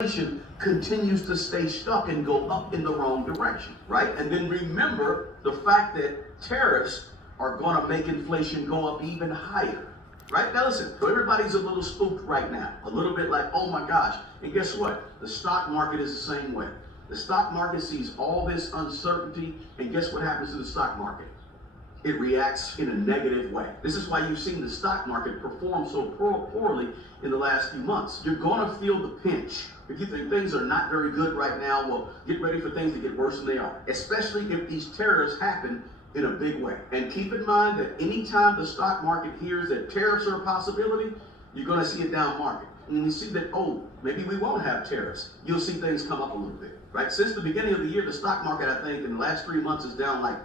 inflation continues to stay stuck and go up in the wrong direction, right? And then remember the fact that tariffs are going to make inflation go up even higher, right? Now listen, so everybody's a little spooked right now, a little bit like, oh my gosh. And guess what? The stock market is the same way. The stock market sees all this uncertainty, and guess what happens to the stock market? It reacts in a negative way. This is why you've seen the stock market perform so poorly in the last few months. You're going to feel the pinch. If you think things are not very good right now, well, get ready for things to get worse than they are, especially if these tariffs happen in a big way. And keep in mind that anytime the stock market hears that tariffs are a possibility, you're going to see a down market. And when you see that, oh, maybe we won't have tariffs, you'll see things come up a little bit, right? Since the beginning of the year, the stock market, I think, in the last 3 months is down like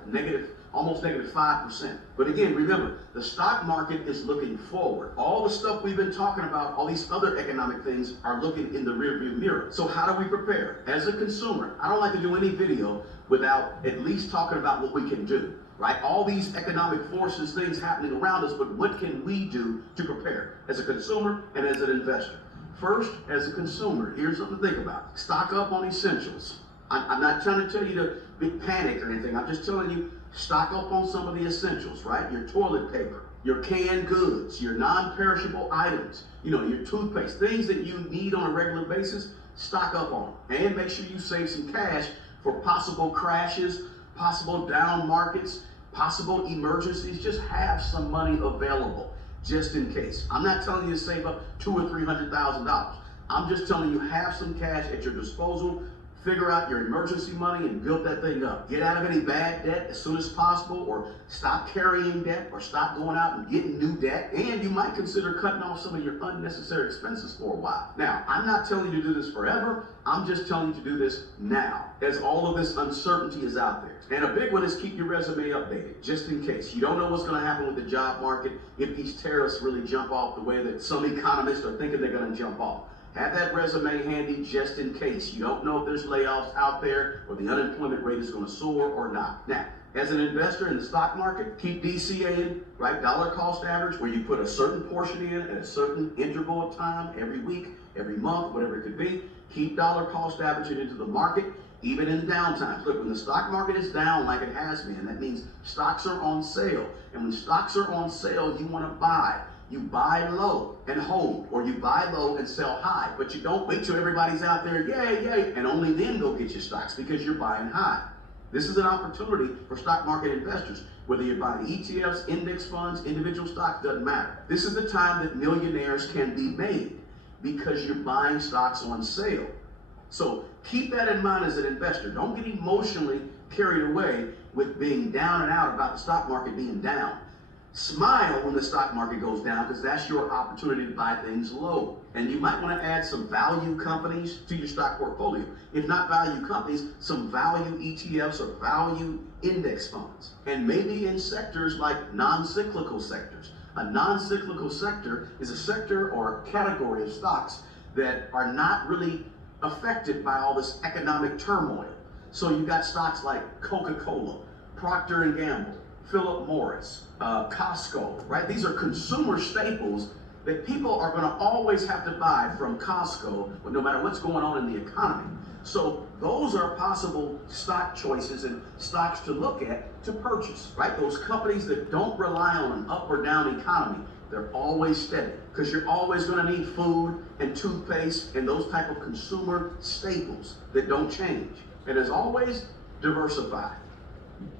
almost negative 5%. But again, remember, the stock market is looking forward. All the stuff we've been talking about, all these other economic things are looking in the rearview mirror. So how do we prepare? As a consumer, I don't like to do any video without at least talking about what we can do, right? All these economic forces, things happening around us, but what can we do to prepare as a consumer and as an investor? First, as a consumer, here's something to think about. Stock up on essentials. I'm not trying to tell you to be panicked or anything. I'm just telling you, stock up on some of the essentials, right? Your toilet paper, your canned goods, your non-perishable items, your toothpaste, things that you need on a regular basis, stock up on. And make sure you save some cash for possible crashes, possible down markets, possible emergencies. Just have some money available just in case. I'm not telling you to save up $200,000 or $300,000. I'm just telling you have some cash at your disposal. Figure out your emergency money and build that thing up. Get out of any bad debt as soon as possible, or stop carrying debt, or stop going out and getting new debt. And you might consider cutting off some of your unnecessary expenses for a while. Now, I'm not telling you to do this forever. I'm just telling you to do this now, as all of this uncertainty is out there. And a big one is keep your resume updated, just in case. You don't know what's going to happen with the job market if these tariffs really jump off the way that some economists are thinking they're going to jump off. Have that resume handy just in case. You don't know if there's layoffs out there or the unemployment rate is going to soar or not. Now, as an investor in the stock market, keep DCAing, right? Dollar cost average, where you put a certain portion in at a certain interval of time, every week, every month, whatever it could be. Keep dollar cost averaging into the market, even in down times. Look, when the stock market is down like it has been, that means stocks are on sale. And when stocks are on sale, you want to buy. You buy low and hold, or you buy low and sell high. But you don't wait till everybody's out there, yay, yay, and only then go get your stocks because you're buying high. This is an opportunity for stock market investors. Whether you're buying ETFs, index funds, individual stocks, doesn't matter. This is the time that millionaires can be made because you're buying stocks on sale. So keep that in mind as an investor. Don't get emotionally carried away with being down and out about the stock market being down. Smile when the stock market goes down, because that's your opportunity to buy things low. And you might want to add some value companies to your stock portfolio. If not value companies, some value ETFs or value index funds. And maybe in sectors like non-cyclical sectors. A non-cyclical sector is a sector or a category of stocks that are not really affected by all this economic turmoil. So you got stocks like Coca-Cola, Procter & Gamble, Philip Morris, Costco, right? These are consumer staples that people are going to always have to buy from Costco, no matter what's going on in the economy. So those are possible stock choices and stocks to look at to purchase, right? Those companies that don't rely on an up or down economy, they're always steady, because you're always going to need food and toothpaste and those type of consumer staples that don't change. And as always, diversify.